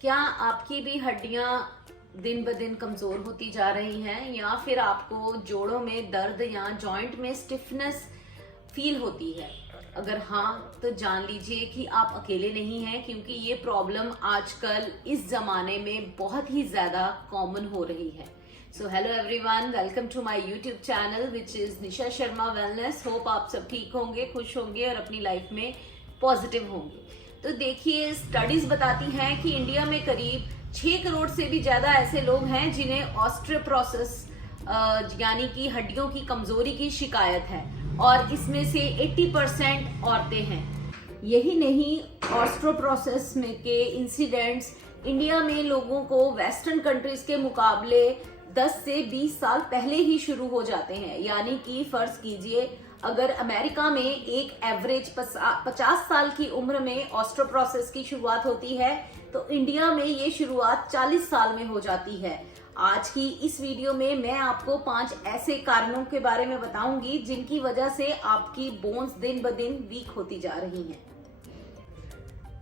क्या आपकी भी हड्डियां दिन ब दिन कमजोर होती जा रही हैं या फिर आपको जोड़ों में दर्द या जॉइंट में स्टिफनेस फील होती है? अगर हाँ तो जान लीजिए कि आप अकेले नहीं हैं, क्योंकि ये प्रॉब्लम आजकल इस जमाने में बहुत ही ज्यादा कॉमन हो रही है। So hello everyone, welcome to my YouTube channel which is Nisha Sharma wellness. Hope आप सब ठीक होंगे, खुश होंगे और अपनी लाइफ में पॉजिटिव होंगे। तो देखिए, स्टडीज बताती हैं कि इंडिया में करीब 6 करोड़ से भी ज्यादा ऐसे लोग हैं जिन्हें ऑस्टियोपोरोसिस यानी कि हड्डियों की कमजोरी की शिकायत है, और इसमें से 80% औरतें हैं। यही नहीं, ऑस्टियोपोरोसिस में के इंसिडेंट्स इंडिया में लोगों को वेस्टर्न कंट्रीज के मुकाबले 10 से 20 साल पहले ही शुरू हो जाते हैं। यानी कि फर्ज कीजिए, अगर अमेरिका में एक एवरेज 50 साल की उम्र में ऑस्टियोपोरोसिस की शुरुआत होती है, तो इंडिया में ये शुरुआत 40 साल में हो जाती है। आज की इस वीडियो में मैं आपको 5 ऐसे कारणों के बारे में बताऊंगी जिनकी वजह से आपकी बोन्स दिन ब दिन वीक होती जा रही हैं।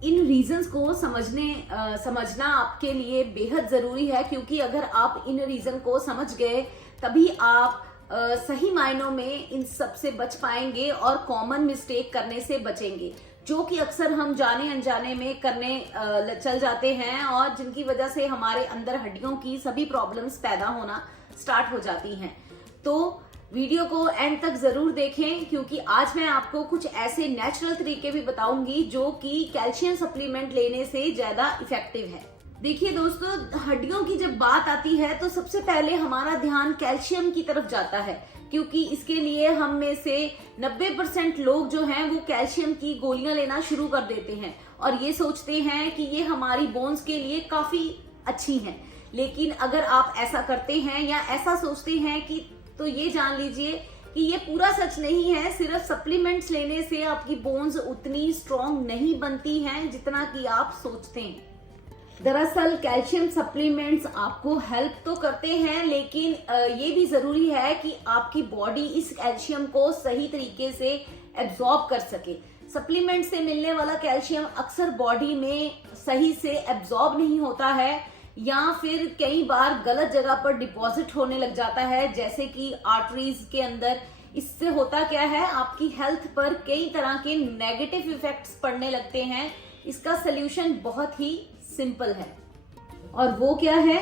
इन रीजंस को समझना आपके लिए बेहद जरूरी है, क्योंकि अगर आप इन रीजन को समझ गए तभी आप सही मायनों में इन सब से बच पाएंगे और कॉमन मिस्टेक करने से बचेंगे, जो कि अक्सर हम जाने अनजाने में करने चल जाते हैं और जिनकी वजह से हमारे अंदर हड्डियों की सभी प्रॉब्लम्स पैदा होना स्टार्ट हो जाती हैं। तो वीडियो को एंड तक जरूर देखें, क्योंकि आज मैं आपको कुछ ऐसे नेचुरल तरीके भी बताऊंगी जो कि कैल्शियम सप्लीमेंट लेने से ज्यादा इफेक्टिव है। देखिए दोस्तों, हड्डियों की जब बात आती है तो सबसे पहले हमारा ध्यान कैल्शियम की तरफ जाता है, क्योंकि इसके लिए हम में से 90% लोग जो हैं वो कैल्शियम की गोलियां लेना शुरू कर देते हैं और ये सोचते हैं कि ये हमारी बोन्स के लिए काफी अच्छी हैं। लेकिन अगर आप ऐसा करते हैं या ऐसा सोचते हैं कि तो ये जान लीजिए कि ये पूरा सच नहीं है। सिर्फ सप्लीमेंट्स लेने से आपकी बोन्स उतनी स्ट्रॉन्ग नहीं बनती हैं जितना कि आप सोचते हैं। दरअसल कैल्शियम सप्लीमेंट्स आपको हेल्प तो करते हैं, लेकिन ये भी जरूरी है कि आपकी बॉडी इस कैल्शियम को सही तरीके से एब्जॉर्ब कर सके। सप्लीमेंट से मिलने वाला कैल्शियम अक्सर बॉडी में सही से एब्जॉर्ब नहीं होता है या फिर कई बार गलत जगह पर डिपॉजिट होने लग जाता है, जैसे कि आर्टरीज के अंदर। इससे होता क्या है, आपकी हेल्थ पर कई तरह के नेगेटिव इफेक्ट्स पड़ने लगते हैं। इसका सोल्यूशन बहुत ही सिंपल है, और वो क्या है?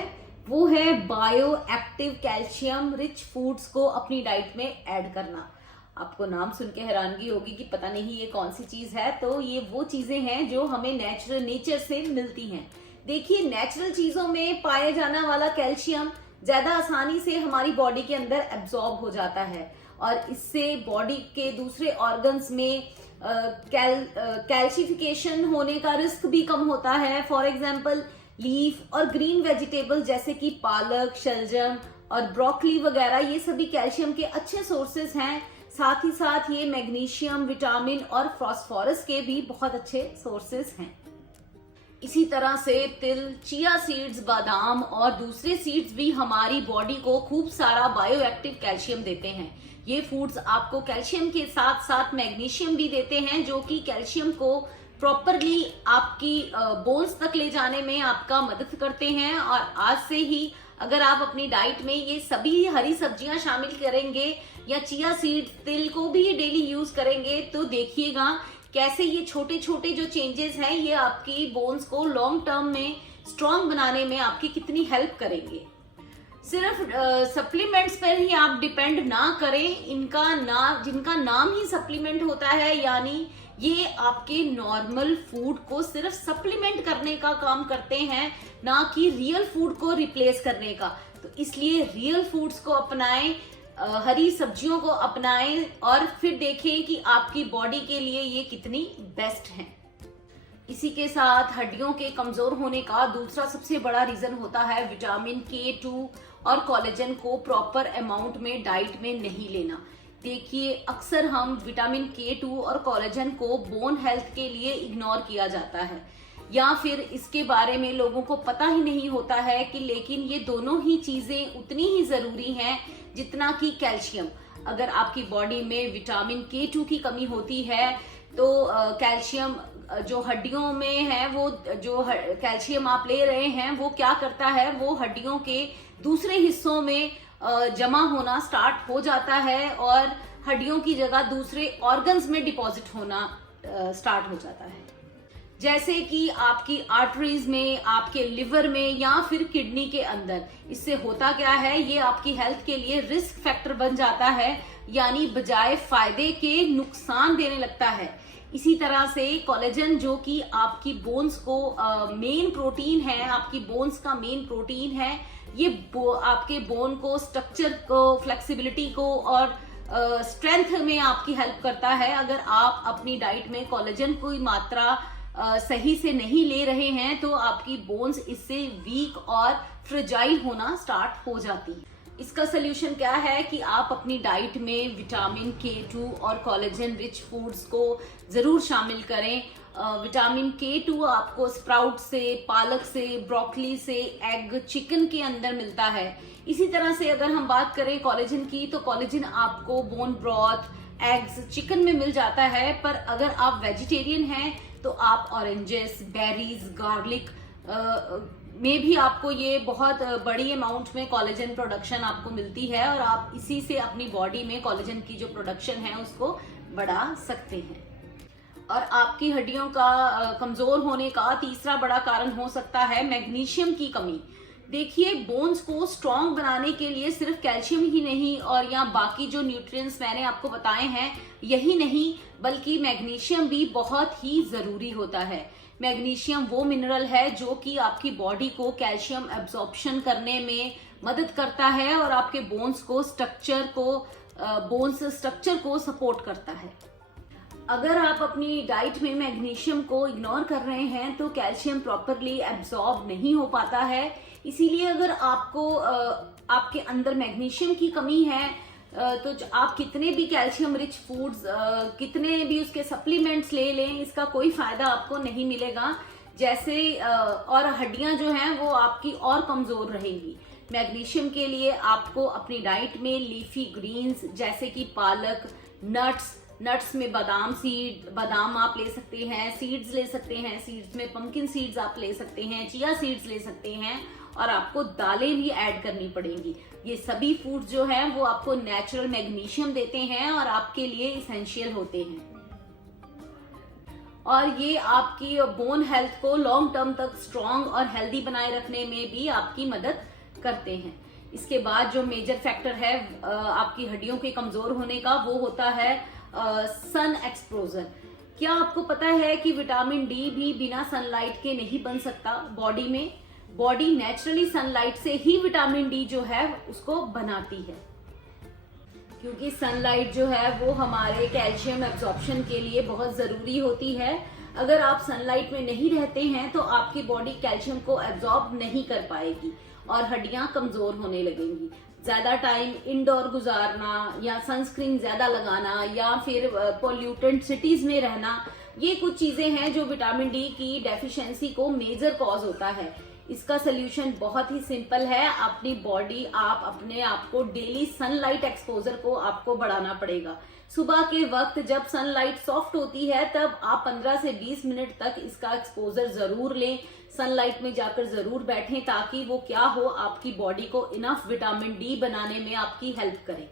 वो है bio active calcium rich foods को अपनी डाइट में ऐड करना। आपको नाम सुन के हैरानगी होगी कि पता नहीं ये कौन सी चीज है। तो ये वो चीजें हैं जो हमें नेचर से मिलती हैं। देखिए, नेचुरल चीजों में पाया जाने वाला कैल्शियम ज्यादा आसानी से हमारी बॉडी के अंदर एब्जॉर्ब हो जाता है और इससे बॉडी के दूसरे ऑर्गन्स में कैल्शिफिकेशन होने का रिस्क भी कम होता है। फॉर एग्जाम्पल, लीफ और ग्रीन वेजिटेबल जैसे कि पालक, शलजम और ब्रोकली वगैरह, ये सभी कैल्शियम के अच्छे सोर्सेस हैं। साथ ही साथ ये मैग्नीशियम, विटामिन और फास्फोरस के भी बहुत अच्छे सोर्सेस हैं। इसी तरह से तिल, चिया सीड्स, बादाम और दूसरे सीड्स भी हमारी बॉडी को खूब सारा बायो एक्टिव कैल्शियम देते हैं। ये फूड्स आपको कैल्शियम के साथ साथ मैग्नीशियम भी देते हैं, जो कि कैल्शियम को प्रॉपरली आपकी बोन्स तक ले जाने में आपका मदद करते हैं। और आज से ही अगर आप अपनी डाइट में ये सभी हरी सब्जियां शामिल करेंगे या चिया सीड्स, तिल को भी डेली यूज करेंगे, तो देखिएगा कैसे ये छोटे छोटे जो चेंजेस हैं ये आपकी बोन्स को लॉन्ग टर्म में स्ट्रॉन्ग बनाने में आपकी कितनी हेल्प करेंगे। सिर्फ सप्लीमेंट्स पर ही आप डिपेंड ना करें। जिनका नाम ही सप्लीमेंट होता है, यानी ये आपके नॉर्मल फूड को सिर्फ सप्लीमेंट करने का काम करते हैं, ना कि रियल फूड को रिप्लेस करने का। तो इसलिए रियल फूड्स को अपनाएं, हरी सब्जियों को अपनाएं और फिर देखें कि आपकी बॉडी के लिए ये कितनी बेस्ट हैं। इसी के साथ हड्डियों के कमजोर होने का दूसरा सबसे बड़ा रीजन होता है विटामिन K2 और कोलेजन को प्रॉपर अमाउंट में डाइट में नहीं लेना। देखिए, अक्सर हम विटामिन K2 और कोलेजन को बोन हेल्थ के लिए इग्नोर किया जाता है, या फिर इसके बारे में लोगों को पता ही नहीं होता है कि लेकिन ये दोनों ही चीजें उतनी ही जरूरी हैं जितना कि कैल्शियम। अगर आपकी बॉडी में विटामिन K2 की कमी होती है तो कैल्शियम जो हड्डियों में है, वो जो कैल्शियम आप ले रहे हैं वो क्या करता है, वो हड्डियों के दूसरे हिस्सों में जमा होना स्टार्ट हो जाता है और हड्डियों की जगह दूसरे ऑर्गन्स में डिपॉजिट होना स्टार्ट हो जाता है। जैसे कि आपकी आर्टरीज में, आपके लिवर में या फिर किडनी के अंदर। इससे होता क्या है, ये आपकी हेल्थ के लिए रिस्क फैक्टर बन जाता है, यानी बजाय फायदे के नुकसान देने लगता है। इसी तरह से कोलेजन, जो कि आपकी बोन्स को मेन प्रोटीन है, आपकी बोन्स का मेन प्रोटीन है, ये आपके बोन को, स्ट्रक्चर को, फ्लेक्सिबिलिटी को और स्ट्रेंथ में आपकी हेल्प करता है। अगर आप अपनी डाइट में कोलेजन की मात्रा सही से नहीं ले रहे हैं तो आपकी बोन्स इससे वीक और फ्रेजाइल होना स्टार्ट हो जाती है। इसका सोल्यूशन क्या है कि आप अपनी डाइट में विटामिन K2 और कोलेजन रिच फूड्स को जरूर शामिल करें। विटामिन K2 आपको स्प्राउट से, पालक से, ब्रोकली से, एग, चिकन के अंदर मिलता है। इसी तरह से अगर हम बात करें कोलेजन की, तो कोलेजन आपको बोन ब्रॉथ, एग्स, चिकन में मिल जाता है। पर अगर आप वेजिटेरियन हैं तो आप ऑरेंजेस, बेरीज, गार्लिक में भी आपको ये बहुत बड़ी अमाउंट में कोलेजन प्रोडक्शन आपको मिलती है और आप इसी से अपनी बॉडी में कोलेजन की जो प्रोडक्शन है उसको बढ़ा सकते हैं। और आपकी हड्डियों का कमजोर होने का तीसरा बड़ा कारण हो सकता है मैग्नीशियम की कमी। देखिए, बोन्स को स्ट्रॉन्ग बनाने के लिए सिर्फ कैल्शियम ही नहीं और या बाकी जो न्यूट्रिएंट्स मैंने आपको बताए हैं यही नहीं, बल्कि मैग्नीशियम भी बहुत ही जरूरी होता है। मैग्नीशियम वो मिनरल है जो कि आपकी बॉडी को कैल्शियम एब्जॉर्प्शन करने में मदद करता है और आपके बोन्स स्ट्रक्चर को सपोर्ट करता है। अगर आप अपनी डाइट में मैग्नीशियम को इग्नोर कर रहे हैं तो कैल्शियम प्रॉपरली एब्जॉर्ब नहीं हो पाता है। इसीलिए अगर आपको आपके अंदर मैग्नीशियम की कमी है तो आप कितने भी कैल्शियम रिच फूड्स, कितने भी उसके सप्लीमेंट्स ले लें, इसका कोई फायदा आपको नहीं मिलेगा। जैसे और हड्डियां जो हैं वो आपकी और कमजोर रहेंगी। मैग्नीशियम के लिए आपको अपनी डाइट में लीफी ग्रीन्स जैसे कि पालक, नट्स में बादाम आप ले सकते हैं, सीड्स ले सकते हैं, सीड्स में पंपकिन सीड्स आप ले सकते हैं, चिया सीड्स ले सकते हैं और आपको दालें भी ऐड करनी पड़ेंगी। ये सभी फूड जो हैं वो आपको नेचुरल मैग्नीशियम देते हैं और आपके लिए इसेंशियल होते हैं और ये आपकी बोन हेल्थ को लॉन्ग टर्म तक स्ट्रॉन्ग और हेल्दी बनाए रखने में भी आपकी मदद करते हैं। इसके बाद जो मेजर फैक्टर है आपकी हड्डियों के कमजोर होने का, वो होता है सन एक्सपोजर। क्या आपको पता है कि विटामिन डी भी बिना सनलाइट के नहीं बन सकता बॉडी में? बॉडी नेचुरली सनलाइट से ही विटामिन डी जो है उसको बनाती है, क्योंकि सनलाइट जो है वो हमारे कैल्शियम एब्जॉर्प्शन के लिए बहुत जरूरी होती है। अगर आप सनलाइट में नहीं रहते हैं तो आपकी बॉडी कैल्शियम को एब्जॉर्ब नहीं कर पाएगी और हड्डियां कमजोर होने लगेंगी। ज्यादा टाइम इंडोर गुजारना या सनस्क्रीन ज्यादा लगाना या फिर पोल्यूटेंट सिटीज में रहना, ये कुछ चीजें हैं जो विटामिन डी की डेफिशिएंसी को मेजर कॉज होता है। इसका सोल्यूशन बहुत ही सिंपल है। अपनी बॉडी, आप अपने आप को डेली सनलाइट एक्सपोजर को आपको बढ़ाना पड़ेगा। सुबह के वक्त जब सनलाइट सॉफ्ट होती है तब आप 15 से 20 मिनट तक इसका एक्सपोजर जरूर लें, सनलाइट में जाकर जरूर बैठें, ताकि वो क्या हो, आपकी बॉडी को इनफ विटामिन डी बनाने में आपकी हेल्प करे।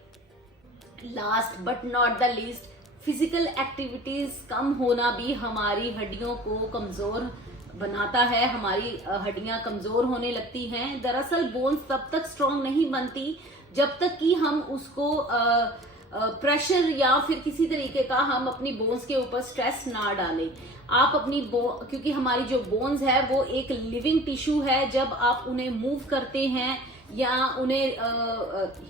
Last but not the least, physical activities कम होना भी हमारी हड्डियों को कमजोर बनाता है। हमारी हड्डियां कमजोर होने लगती हैं। दरअसल बोन्स तब तक स्ट्रॉन्ग नहीं बनती जब तक कि हम उसको प्रेशर या फिर किसी तरीके का हम अपनी बोन्स के ऊपर स्ट्रेस ना डालें। आप अपनी क्योंकि हमारी जो बोन्स है वो एक लिविंग टिश्यू है। जब आप उन्हें मूव करते हैं या उन्हें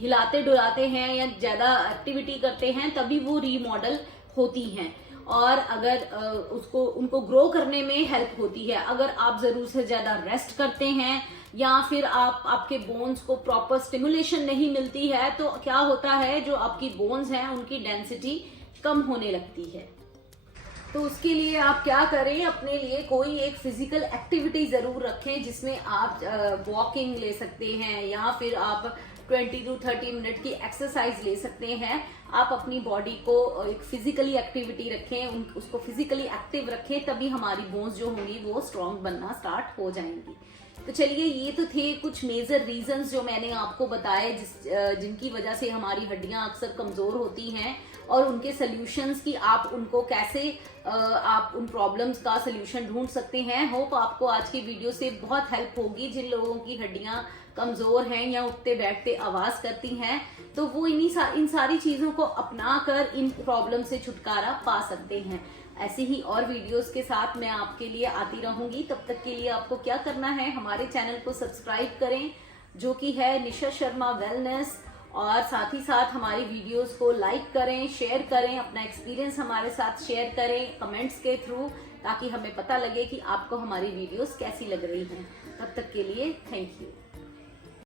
हिलाते डुलाते हैं या ज्यादा एक्टिविटी करते हैं तभी वो रीमॉडल होती हैं और अगर उनको ग्रो करने में हेल्प होती है। अगर आप जरूर से ज्यादा रेस्ट करते हैं या फिर आपके बोन्स को प्रॉपर स्टिमुलेशन नहीं मिलती है तो क्या होता है, जो आपकी बोन्स हैं उनकी डेंसिटी कम होने लगती है। तो उसके लिए आप क्या करें, अपने लिए कोई एक फिजिकल एक्टिविटी जरूर रखें जिसमें आप वॉकिंग ले सकते हैं या फिर आप 20 to 30 मिनट की एक्सरसाइज ले सकते हैं। आप अपनी बॉडी को एक फिजिकली एक्टिविटी रखें, उसको फिजिकली एक्टिव रखें, तभी हमारी बोन्स जो होंगी वो स्ट्रांग बनना स्टार्ट हो जाएंगी। तो चलिए, ये तो थे कुछ मेजर रीजंस जो मैंने आपको बताए जिनकी वजह से हमारी हड्डियां अक्सर कमजोर होती हैं, और उनके सॉल्यूशंस की आप उनको कैसे आप उन प्रॉब्लम्स का सॉल्यूशन ढूंढ सकते हैं। होप आपको आज की वीडियो से बहुत हेल्प होगी। जिन लोगों की हड्डियां कमजोर हैं या उठते बैठते आवाज करती हैं, तो वो इन सारी चीजों को अपना कर इन प्रॉब्लम से छुटकारा पा सकते हैं। ऐसे ही और वीडियोस के साथ मैं आपके लिए आती रहूंगी। तब तक के लिए आपको क्या करना है, हमारे चैनल को सब्सक्राइब करें, जो कि है निशा शर्मा वेलनेस, और साथ ही साथ हमारी वीडियोस को लाइक करें, शेयर करें, अपना एक्सपीरियंस हमारे साथ शेयर करें कमेंट्स के थ्रू, ताकि हमें पता लगे कि आपको हमारी वीडियोस कैसी लग रही हैं। तब तक के लिए थैंक यू।